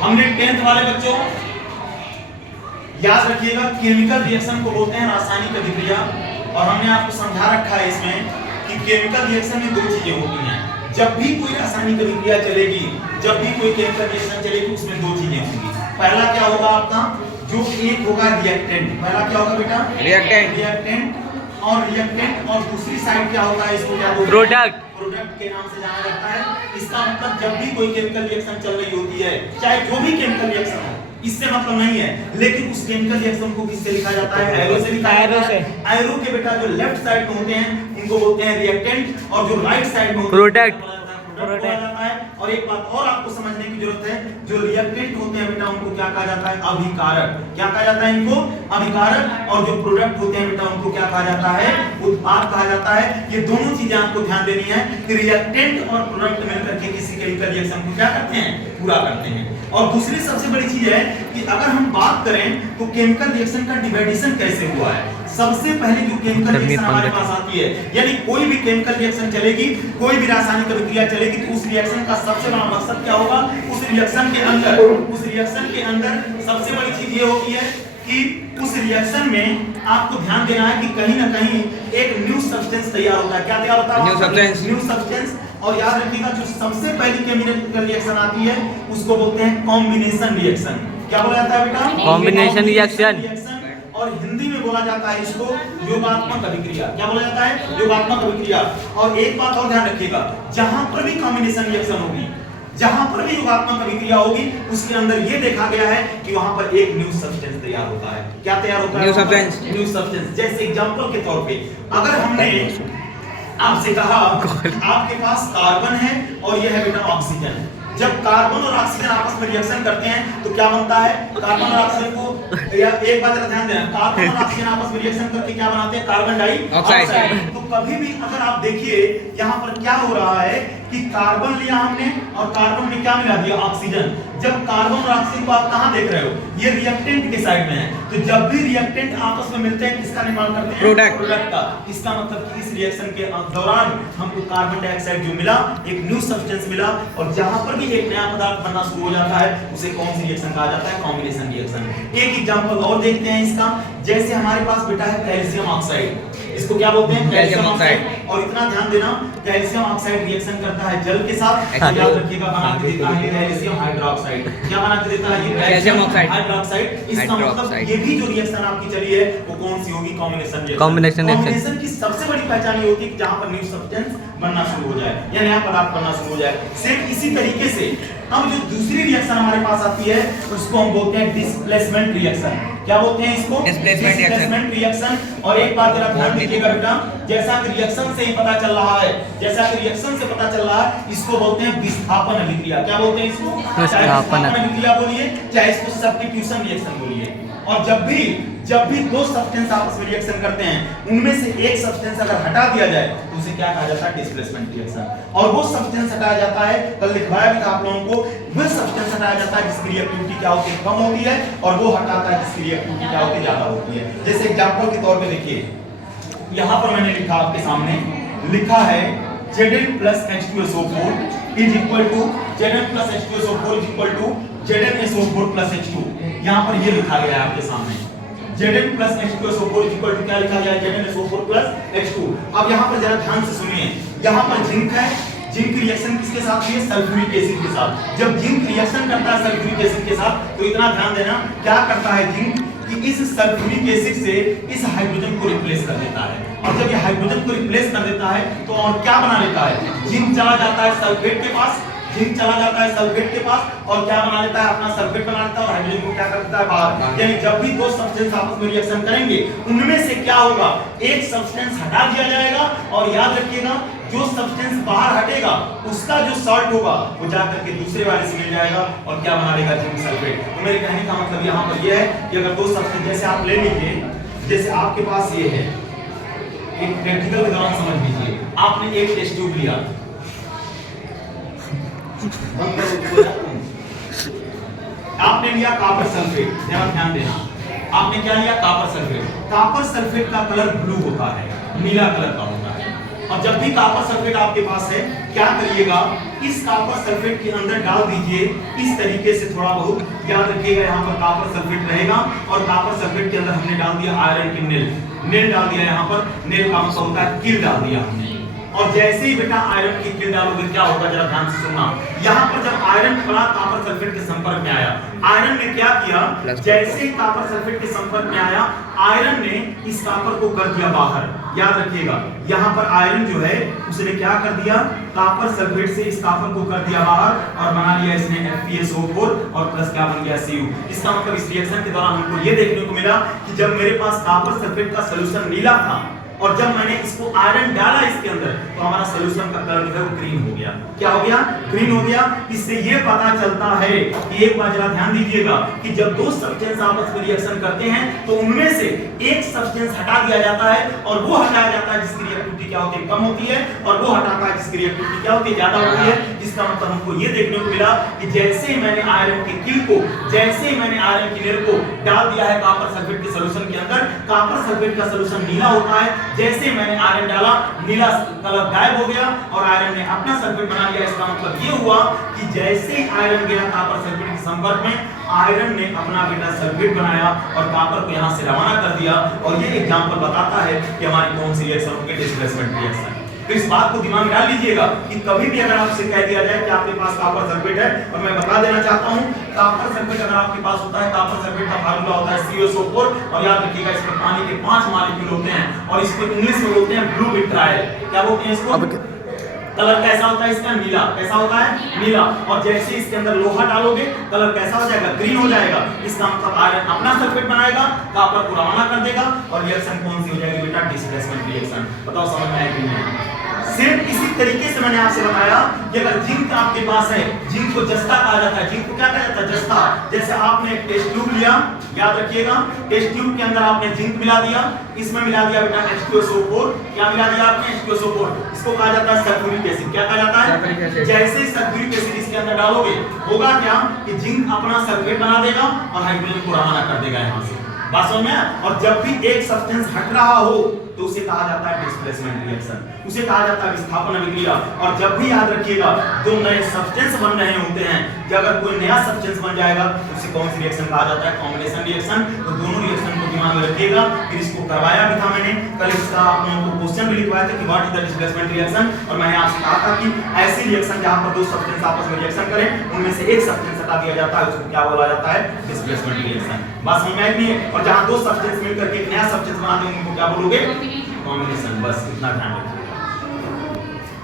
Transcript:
हमने 10th वाले बच्चों याद रखिएगा, केमिकल रिएक्शन को बोलते हैं रासायनिक अभिक्रिया। और हमने आपको समझा रखा है इसमें कि केमिकल रिएक्शन में दो चीजें होती हैं। जब भी कोई रासायनिक अभिक्रिया चलेगी, जब भी कोई केमिकल रिएक्शन चलेगी, उसमें दो चीजें होंगी। पहला क्या होगा आपका, जो एक होगा रिएक्टेंट। पहला क्या होगा बेटा, रिएक्टेंट और दूसरी साइड क्या होता है, इसको क्या बोलते हैं, प्रोडक्ट के नाम से जाना जाता है। इसका मतलब जब भी कोई केमिकल रिएक्शन चल रही होती है, चाहे जो भी केमिकल रिएक्शन हो, इससे मतलब नहीं है, लेकिन उस केमिकल रिएक्शन को किससे लिखा जाता है, एरो से लिखा जाता है। एरो के बेटा जो लेफ्ट साइड में होते हैं उनको बोलते हैं रिएक्टेंट, और जो राइट साइड में होते हैं प्रोडक्ट बोला जाता है। और एक बात और आपको समझने की जरूरत है, जो रिएक्टेंट होते हैं बेटा उनको क्या कहा जाता है, अभिकारक। क्या कहा जाता है इनको, अभिकारक। और जो प्रोडक्ट होते हैं बेटा उनको क्या कहा जाता है, उत्पाद कहा जाता है। ये दोनों चीजें आपको ध्यान देनी है कि रिएक्टेंट और प्रोडक्ट मिलकर के किसी केमिकल रिएक्शन को क्या करते हैं, पूरा करते हैं। और दूसरी सबसे बड़ी चीज है कि अगर हम बात करें तो केमिकल रिएक्शन का डिवाइडेशन कैसे हुआ है। सबसे पहले जो केमिकल रिएक्शन हमारे पास आती है, यानी कोई भी केमिकल रिएक्शन चलेगी, कोई भी रासायनिक अभिक्रिया चलेगी, तो उस रिएक्शन का सबसे बड़ा मकसद क्या होगा, उस रिएक्शन के अंदर सबसे बड़ी चीज ये होती है कि उस रिएक्शन में आपको ध्यान देना है कि कहीं ना कहीं एक न्यू सब्सटेंस तैयार होता है। क्या तैयार होता है, न्यू सब्सटेंस। और याद रखिएगा, जो सबसे पहली केमिकल रिएक्शन आती है उसको बोलते हैं कॉम्बिनेशन रिएक्शन। क्या बोला जाता है बेटा, कॉम्बिनेशन रिएक्शन। और हिंदी में बोला जाता है इसको योगात्मक अभिक्रिया। क्या बोला जाता है, योगात्मक अभिक्रिया। और एक बात और ध्यान रखिएगा, जहां पर भी कॉम्बिनेशन रिएक्शन होगी, जहां पर भी योगात्मक अभिक्रिया होगी, उसके अंदर ये देखा गया है कि वहां पर एक न्यू सब्सटेंस तैयार होता है। क्या तैयार होता है, न्यू सब्सटेंस। जैसे एग्जांपल के तौर पे अगर हमने आपसे कहा आपके पास कार्बन है और यह है बेटा ऑक्सीजन, जब कार्बन और ऑक्सीजन आपस में रिएक्शन करते हैं तो क्या बनता है, कार्बन और ऑक्सीजन को, या एक बात ध्यान देना, कार्बन और ऑक्सीजन आपस में रिएक्शन करके क्या बनाते हैं, कार्बन डाइऑक्साइड। तो कभी भी अगर आप देखिए यहाँ पर क्या हो रहा है कि कार्बन लिया हमने और कार्बन में क्या मिला दिया, ऑक्सीजन। जब कार्बन और ऑक्सीजन को आप कहां देख रहे हो, ये रिएक्टेंट के साइड में है। तो जब भी रिएक्टेंट आपस में मिलते हैं, किसका निर्माण करते हैं, प्रोडक्ट का। इसका मतलब कि इस रिएक्शन के दौरान हमको कार्बन डाइऑक्साइड जो मिला, एक न्यू सब्सटेंस मिला, और जहां पर भी एक नया पदार्थ बनना शुरू हो जाता है उसे कौन सी रिएक्शन कहा जाता है, कॉम्बिनेशन रिएक्शन। एक एग्जांपल और देखते हैं इसका। जैसे हमारे पास बेटा है कैल्शियम ऑक्साइड, इसको क्या बोलते हैं, कैल्शियम ऑक्साइड। और इतना ध्यान देना, कैल्शियम ऑक्साइड रिएक्शन करता है जल के साथ, याद रखिएगा, बना के देता है कैल्शियम हाइड्रोक्साइड। क्या बना के देता है, ये कैल्शियम हाइड्रोक्साइड। इसका मतलब ये भी जो रिएक्शन आपकी चली है वो कौन सी होगी, कॉम्बिनेशन रिएक्शन। कॉम्बिनेशन की सबसे बड़ी पहचान ये होती है कि जहां पर न्यू सब्सटेंस बनना शुरू हो जाए या नया पदार्थ बनना शुरू हो जाए। सेम इसी तरीके से अब जो दूसरी रिएक्शन हमारे पास आती है उसको हम बोलते हैं डिस्प्लेसमेंट रिएक्शन। क्या बोलते हैं इसको, डिस्प्लेसमेंट रिएक्शन। और एक बात जरा ध्यान दीजिएगा बेटा, जैसा कि रिएक्शन से ही पता चल रहा है, इसको बोलते हैं विस्थापन अभिक्रिया। क्या बोलते हैं इसको, विस्थापन अभिक्रिया बोलिए, चाहे इसको सब्स्टिट्यूशन रिएक्शन बोलिए। और जब भी दो सब्सटेंस आपस में रिएक्शन करते हैं, उनमें से एक सब्सटेंस अगर हटा दिया जाए तो उसे क्या कहा जाता है, डिस्प्लेसमेंट रिएक्शन। और वो सब्सटेंस हटाया जाता है, कल लिखवाया भी था आप लोगों को, वह सब्सटेंस हटाया जाता है जिसकी रिएक्टिविटी क्या होती है, कम होती है, और वो हटाता है जिसकी रिएक्टिविटी क्या होती है, ज्यादा होती है। जैसे एग्जांपल के तौर पे देखिए, यहाँ पर मैंने लिखा आपके सामने, लिखा है Zn plus H2SO4 is equal to Zn plus H2SO4 is equal to ZnSO4 plus H2। यहाँ पर ये लिखा गया है आपके सामने, Zn plus H2SO4 is equal to क्या लिखा गया है, ZnSO4 plus H2। अब यहाँ पर जरा ध्यान से सुनिए, यहाँ पर जिंक है, जिंक रिएक्शन किसके साथ है, सल्फ्यूरिक एसिड के साथ। जब जिंक रिएक्शन करता है सल्फ्यूरिक एसिड के साथ, तो इतना ध्यान देना, क्या करता है जिंक कि इस सल्फ्यूरिक एसिड से इस हाइड्रोजन को रिप्लेस कर देता है। और जब ये हाइड्रोजन को रिप्लेस कर देता है तो और क्या बना लेता है, जिंक चला जाता है सल्फेट के पास, और क्या बना लेता है, अपना सल्फेट बना लेता है, और हाइड्रोजन को क्या कर देता है, बाहर। यानी जब भी दो सब्सटेंस आपस में रिएक्शन करेंगे, उनमें से क्या होगा, एक सब्सटेंस हटा दिया जाएगा, और याद रखिएगा जो सब्सटेंस बाहर हटेगा उसका जो सॉल्ट होगा वो जाकर के दूसरे वाले से मिल जाएगा और क्या बना लेगा, जिंक सल्फेट। तो मेरे कहने का मतलब यहाँ पर ये है कि अगर दो सब्सटेंस, जैसे आप ले लीजिए, जैसे आपके पास ये है, एक प्रैक्टिकल के दौरान समझ लीजिए, आपने एक टेस्ट ट्यूब लिया, आपने लिया कॉपर सल्फेट, ध्यान देना, आपने क्या लिया, कॉपर सल्फेट। कॉपर सल्फेट का कलर ब्लू होता है, नीला कलर का होता है। और जब भी कॉपर सल्फेट आपके पास है, क्या करिएगा, इस कॉपर सल्फेट के अंदर डाल दीजिए इस तरीके से, थोड़ा बहुत याद रखिएगा। यहाँ पर कॉपर सल्फेट रहेगा और कॉपर सल्फेट के अंदर हमने डाल दिया आयरन की नेल डाल दिया। यहाँ पर नेल का मतलब होता है किल डाल दिया हमने। और जैसे ही बेटा आयरन की किल डालोगे क्या होगा, जरा ध्यान से सुनना। यहाँ पर जब आयरन पड़ा कॉपर सल्फेट के संपर्क में आया, आयरन ने क्या किया, जैसे ही कॉपर सल्फेट के संपर्क में आया, आयरन ने इस कॉपर को कर दिया बाहर। याद रखिएगा, यहाँ पर आयरन जो है उसने क्या कर दिया, कॉपर सल्फेट से इस कॉपर को कर दिया बाहर और बना लिया इसने FeSO4 और प्लस क्या बन गया Cu। इसका मतलब इस रिएक्शन के दौरान हमको ये देखने को मिला कि जब मेरे पास कॉपर सल्फेट का सॉल्यूशन नीला था और जब मैंने इसको आयरन डाला इसके अंदर, तो हमारा सॉल्यूशन का कलर जो है वो ग्रीन हो गया। क्या हो गया, ग्रीन हो गया। इससे ये पता चलता है कि एक बार जरा ध्यान दीजिएगा कि जब दो सब्सटेंस आपस में रिएक्शन करते हैं तो उनमें से एक सब्सटेंस हटा दिया जाता है और वो हटाया जाता है जिसकी रिएक्टिविटी क्या होती है, कम होती है, और वो हटाता है जिसकी रिएक्टिविटी क्या होती है, ज्यादा होती है। जिसका मतलब हमको ये देखने को मिला कि जैसे ही मैंने आयरन की किल को, जैसे ही मैंने आयरन की नेल को डाल दिया है कॉपर सल्फेट के सॉल्यूशन के अंदर, कॉपर सल्फेट का सॉल्यूशन नीला होता है। जैसे मैंने आयरन डाला, नीला कलर गायब हो गया और आयरन ने अपना सल्फेट बना लिया। इसका मतलब ये हुआ कि जैसे ही आयरन गया कॉपर सल्फेट के संपर्क में, आयरन ने अपना बेटा सल्फेट बनाया और कॉपर को यहां से रवाना कर दिया। और ये एग्जांपल बताता है कि हमारी कौन सी रिएक्शन होगी, डिस्प्लेसमेंट रिएक्शन। तो इस बात को दिमाग में डाल लीजिएगा कि कभी भी अगर आपसे कह दिया जाए कि आपके पास कॉपर सल्फेट है, और मैं बता देना चाहता हूं कॉपर सल्फेट अगर आपके पास होता है, कॉपर सल्फेट का फार्मूला होता है CuSO4, और याद रखिएगा इसमें पानी के 5 मॉलिक्यूल होते हैं और इसको इंग्लिश में बोलते हैं ब्लू विट्राइल। क्या बोलते हैं इसको? कलर कैसा होता है इसका, नीला। कैसा होता है, नीला। और जैसे इसके अंदर लोहा डालोगे कलर कैसा हो जाएगा, ग्रीन हो जाएगा। इसका मतलब आयरन अपना सल्फेट बनाएगा, कॉपर को रवाना कर देगा और रिएक्शन कौन सी हो जाएगी बेटा, डिस्प्लेसमेंट रिएक्शन। बताओ समझ में आया कि नहीं? सेम इसी तरीके से मैंने आपसे बताया कि अगर जिंक आपके पास है, जिंक को जस्ता कहा जाता है। जिंक को क्या कहा जाता है, जस्ता। जैसे आपने एक टेस्ट ट्यूब लिया, याद रखिएगा, टेस्ट ट्यूब के अंदर आपने जिंक मिला दिया, इसमें मिला दिया बेटा H2SO4। क्या मिला दिया आपने, H2SO4। इसको कहा जाता है सल्फ्यूरिक एसिड। क्या कहा जाता है, जैसे ही सल्फ्यूरिक एसिड इसके अंदर डालोगे होगा क्या कि जिंक अपना सल्फेट बना देगा और हाइड्रोजन को रवाना कर देगा यहां से। बात समझ में? और जब भी एक सब्सटेंस हट रहा हो तो उसे कहा जाता है डिस्प्लेसमेंट रिएक्शन, उसे कहा जाता है विस्थापन अभिक्रिया। और जब भी याद रखिएगा दो नए सब्सटेंस बन रहे होते हैं, कि अगर कोई नया सब्सटेंस बन जाएगा तो उसे कौन सी रिएक्शन कहा जाता है, कॉम्बिनेशन रिएक्शन। तो दोनों रिएक्शन को दिमाग में रखिएगा। फिर इसको करवाया भी था मैंने कल, इसका आप लोगों को क्वेश्चन भी लिखवाया था कि what is the displacement reaction. और मैंने आपसे कहा था कि ऐसी रिएक्शन जहां पर दो सब्सटेंस आपस में रिएक्शन करें, उनमें से एक सब्सटेंस हटा दिया जाता है, उसको क्या बोला जाता है, डिस्प्लेसमेंट रिएक्शन। बात समझ में आई नहीं है? और जहां दो सब्सटेंस मिलकर के एक नया सब्सटेंस बनाते हैं उनको क्या बोलोगे, कॉम्बिनेशन। बस इतना ध्यान रखिए।